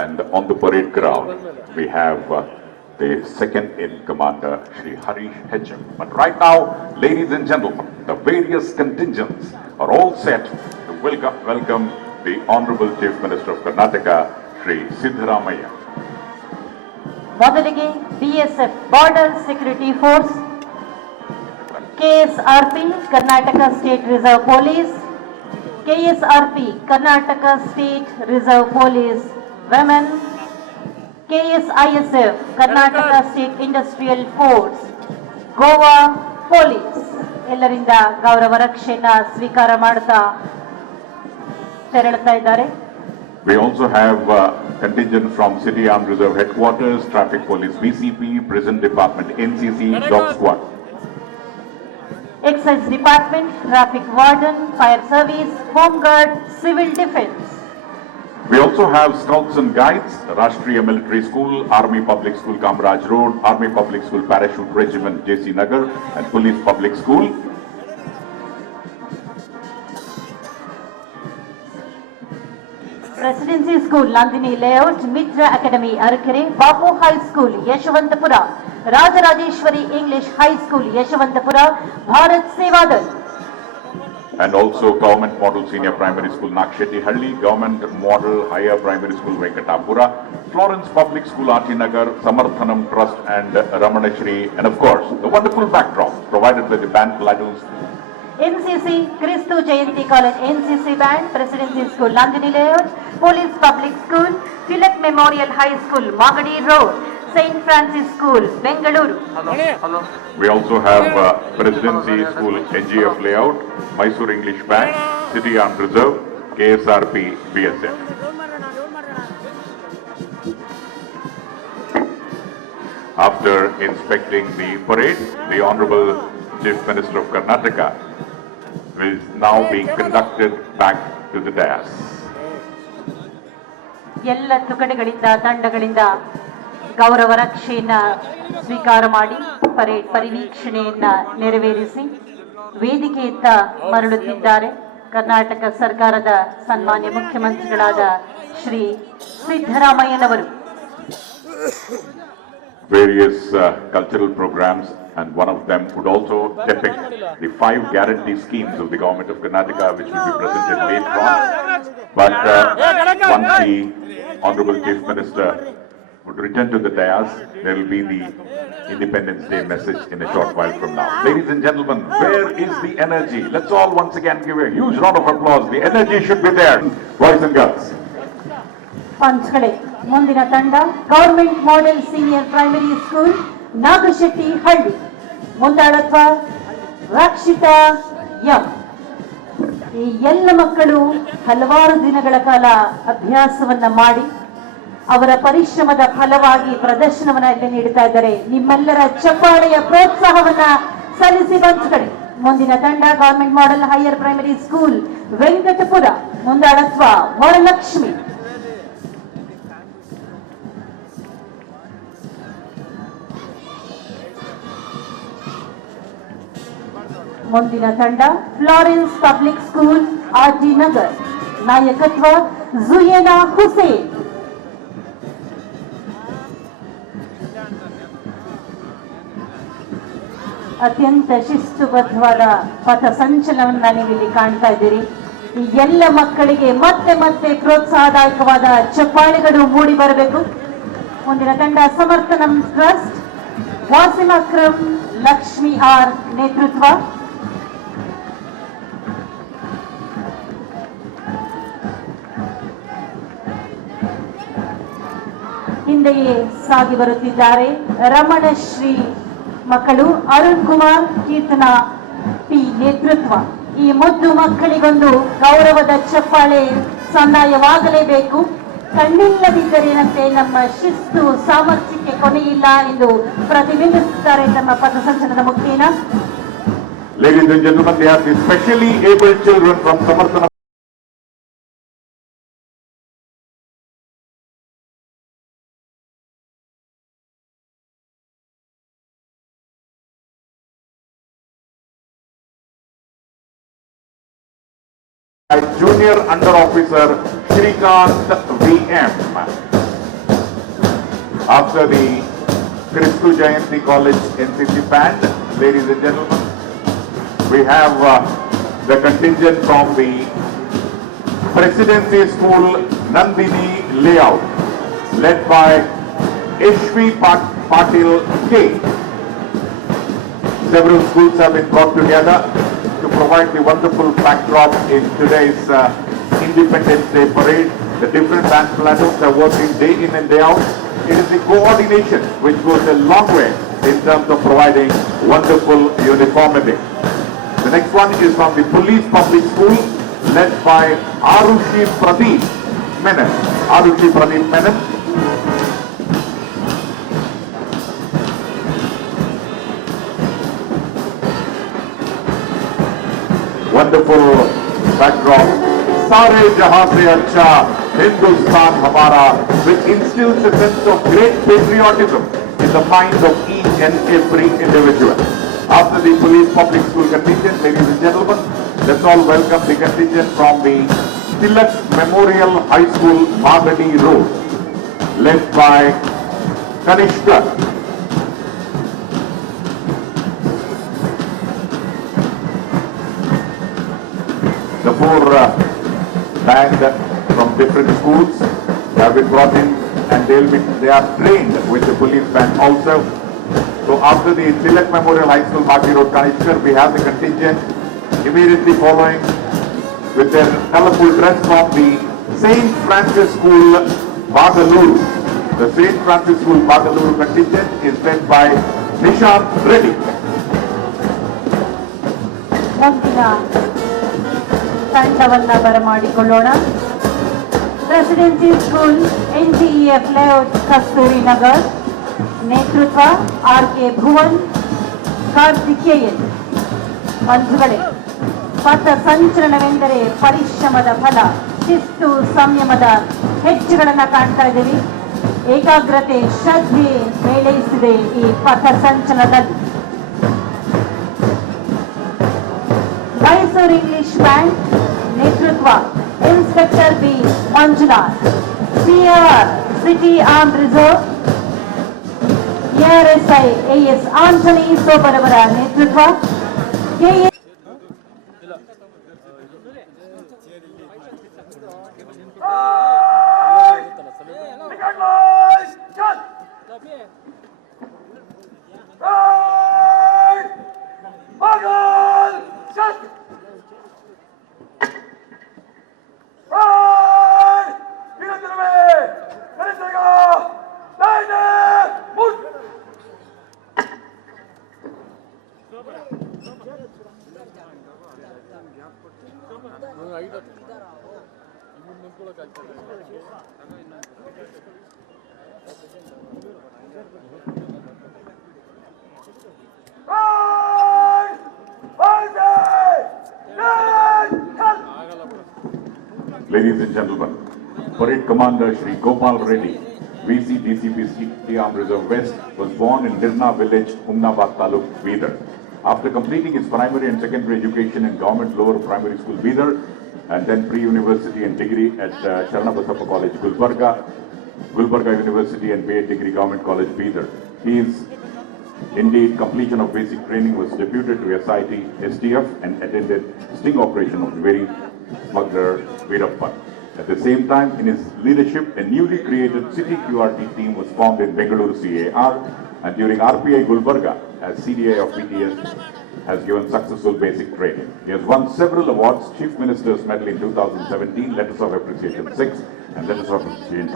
And on the parade ground, we have the second in commander, Shri Harish H.M. But right now, ladies and gentlemen, the various contingents are all set to welcome the Honorable Chief Minister of Karnataka, Shri Siddharamaiah. ಮೊದಲಿಗೆ BSF border security force, KSRP Karnataka state reserve police, KSRP Karnataka state reserve police women, KSISF Karnataka state industrial force, Goa police ಎಲ್ಲರಿಂದ ಗೌರವ ರಕ್ಷೆಯನ್ನ ಸ್ವೀಕಾರ ಮಾಡ್ತಾ ತೆರಳುತ್ತಾ ಇದ್ದಾರೆ. We also have contingent from City Armed Reserve Headquarters, Traffic Police BCP, Prison Department NCC, Dog Squad. Excise Department, Traffic Warden, Fire Service, Home Guard, Civil Defense. We also have Scouts and Guides, Rashtriya Military School, Army Public School Kamraj Road, Army Public School Parachute Regiment JC Nagar, and Police Public School. Presidency School, Nandini Layout, Mitra Academy, Arkere, Bapu High School, Yeshwantapura, Rajarajeshwari English High School, Yeshwantapura, Bharat Sevadal. And also Government Model Senior Primary School, Nakshetty Halli, Government Model Higher Primary School, Venkatapura, Florence Public School, RT Nagar, Samarthanam Trust, and Ramanashri, and of course, the wonderful backdrop provided by the band platoons. NCC, Christu Jayanti College, NCC Band, Presidency School, Nandini Layout, Police Public School, Tilak Memorial High School, Magadi Road, St. Francis School, Bengaluru. We also have Presidency School, NGF Layout, Mysore English Band, City Armed Reserve, KSRP, BSF. After inspecting the parade, the Honorable Chief Minister of Karnataka is now being conducted back to the dais. ಎಲ್ಲ ತುಕಡಿಗಳಿಂದ ತಂಡಗಳಿಂದ ಗೌರವ ರಕ್ಷೆಯನ್ನ ಸ್ವೀಕಾರ ಮಾಡಿ parade ಪರಿವೀಕ್ಷಣೆಯನ್ನ ನೆರವೇರಿಸಿ ವೇದಿಕೆಯತ್ತ ಮರಳುತ್ತಿದ್ದಾರೆ ಕರ್ನಾಟಕ ಸರ್ಕಾರದ ಸನ್ಮಾನ್ಯ ಮುಖ್ಯಮಂತ್ರಿಗಳಾದ ಶ್ರೀ ಸಿದ್ದರಾಮಯ್ಯನವರು. Various cultural programs, and one of them would also depict the 5 guarantee schemes of the government of Karnataka, which will be presented later on. But once the Honorable Chief Minister would return to the dais, there will be the Independence Day message in a short while from now. Ladies and gentlemen, where is the energy? Let's all once again give a huge round of applause. The energy should be there, boys and girls. ಪಂಚ್ಗಳೇ, ಮುಂದಿನ ತಂಡ government model senior primary school, Nagashetti ಹಳ್ಳಿ. ಮುಂದಾಳತ್ವ Rakshita M. ಈ ಎಲ್ಲ ಮಕ್ಕಳು ಹಲವಾರು ದಿನಗಳ ಕಾಲ ಅಭ್ಯಾಸವನ್ನ ಮಾಡಿ ಅವರ ಪರಿಶ್ರಮದ ಫಲವಾಗಿ ಪ್ರದರ್ಶನವನ್ನ ಇಲ್ಲಿ ನೀಡುತ್ತಾ ಇದ್ದಾರೆ. ನಿಮ್ಮೆಲ್ಲರ ಚಪ್ಪಾಳೆಯ ಪ್ರೋತ್ಸಾಹವನ್ನ ಸಲ್ಲಿಸಿ ಪಂಚ್ಗಳೇ. ಮುಂದಿನ ತಂಡ government model higher primary school, Venkatapura. ಮುಂದಾಳತ್ವ ವರಲಕ್ಷ್ಮಿ. ಮುಂದಿನ ತಂಡ Florence public school, RT Nagar. ನಾಯಕತ್ವ ಜುಯೇನಾ ಹುಸೇನ್. ಅತ್ಯಂತ ಶಿಸ್ತುಬದ್ಧವಾದ ಪಥ ಸಂಚಲನವನ್ನ ನೀವು ಇಲ್ಲಿ ಕಾಣ್ತಾ ಇದ್ದೀರಿ. ಈ ಎಲ್ಲ ಮಕ್ಕಳಿಗೆ ಮತ್ತೆ ಮತ್ತೆ ಪ್ರೋತ್ಸಾಹದಾಯಕವಾದ ಚಪ್ಪಾಳೆಗಳು ಮೂಡಿ ಬರಬೇಕು. ಮುಂದಿನ ತಂಡ ಸಮರ್ಥನಂ ಟ್ರಸ್ಟ್, ವಾಸಿಂ ಅಕ್ರಮ್, ಲಕ್ಷ್ಮಿ ಆರ್ ನೇತೃತ್ವ. ಹಿಂದೆಯೇ ಸಾಗಿ ಬರುತ್ತಿದ್ದಾರೆ ರಮಣಶ್ರೀ ಮಕ್ಕಳು, ಅರುಣ್ ಕುಮಾರ್, ಕೀರ್ತನಾ ಪಿ ನೇತೃತ್ವ. ಈ ಮುದ್ದು ಮಕ್ಕಳಿಗೊಂದು ಗೌರವದ ಚಪ್ಪಾಳೆ ಸನ್ನಾಯವಾಗಲೇಬೇಕು. ಕಣ್ಣಿಲ್ಲದಿದ್ದರೇನಂತೆ ನಮ್ಮ ಶಿಸ್ತು ಸಾಮರ್ಥ್ಯಕ್ಕೆ ಕೊನೆಯಿಲ್ಲ ಎಂದು ಪ್ರತಿಬಿಂಬಿಸುತ್ತಾರೆ ತಮ್ಮ ಪಥಸಂಚಲನದ ಮುಖೇನ. Ladies and gentlemen, they are the specially able children from Samarthana. Junior Under Officer Shrikant VM. After the Kristu Jayanti College NCC band, ladies and gentlemen, we have the contingent from the Presidency School Nandini Layout, led by H.V. Patil K. Several schools have been brought together to provide the wonderful backdrop in today's Independence Day parade. The different band platoons are working day in and day out. It is the coordination which goes a long way in terms of providing wonderful uniformity. The next one is from the Police Public School, led by Arushi Pradeep Menon. Arushi Pradeep Menon. Wonderful backdrop. Sare Jahan se Acha Hindustan Hamara, which instills a sense of great patriotism in the minds of each and every individual. After the Police Public School contingent, ladies and gentlemen, let's all welcome the contingent from the Tilak Memorial High School, Magadi Road, led by Kanishka. The four band from different schools have been brought in, and they are trained with the police band also. So after the Tilak Memorial High School, Magadi Road, Kanishkar, we have the contingent immediately following with their colorful dress from the St. Francis School, Bagaluru. The St. Francis School, Bagaluru contingent is led by Nishant Reddy. ತಂಡವನ್ನ ಬರಮಾಡಿಕೊಳ್ಳೋಣ. Presidency school NTEF layout Kasturi Nagar, ನೇತೃತ್ವ RK Bhuvan, Karthikeyan. ಬಂಧುಗಳೇ, ಪಥ ಸಂಚಲನವೆಂದರೆ ಪರಿಶ್ರಮದ ಫಲ, ಶಿಸ್ತು ಸಂಯಮದ ಹೆಜ್ಜೆಗಳನ್ನ ಕಾಣ್ತಾ ಇದ್ದೀವಿ. ಏಕಾಗ್ರತೆ ಶ್ರದ್ಧೆ ಮೇಳೈಸಿದೆ ಈ ಪಥ ಸಂಚಲನದಲ್ಲಿ. ಮೈಸೂರು ಇಂಗ್ಲಿಷ್ ಬ್ಯಾಂಡ್, ನೇತೃತ್ವ inspector B Manjunath. CR city arm reserve, ARSI AS Antony sober ಅವರ ನೇತೃತ್ವ. Ladies and gentlemen, Parade Commander Shri Gopal Reddy, VC DCP City Arm Reserve West, was born in Nirna village, Humnabad Taluk, Bidar. After completing his primary and secondary education in Government Lower Primary School, Bidar, and then pre-university and degree at Sharanabasappa College, Gulbarga University and BA Degree Government College, Bidar. He is indeed completion of basic training, was deputed to SIT STF and attended sting operation of the very smuggler Veerappan. At the same time, in his leadership, a newly created city QRT team was formed in Bengaluru CAR, and during RPI Gulbarga as CDI of PTS has given successful basic training. He has won several awards: Chief Minister's Medal in 2017, Letters of Appreciation 6 and Letters of Appreciation 12.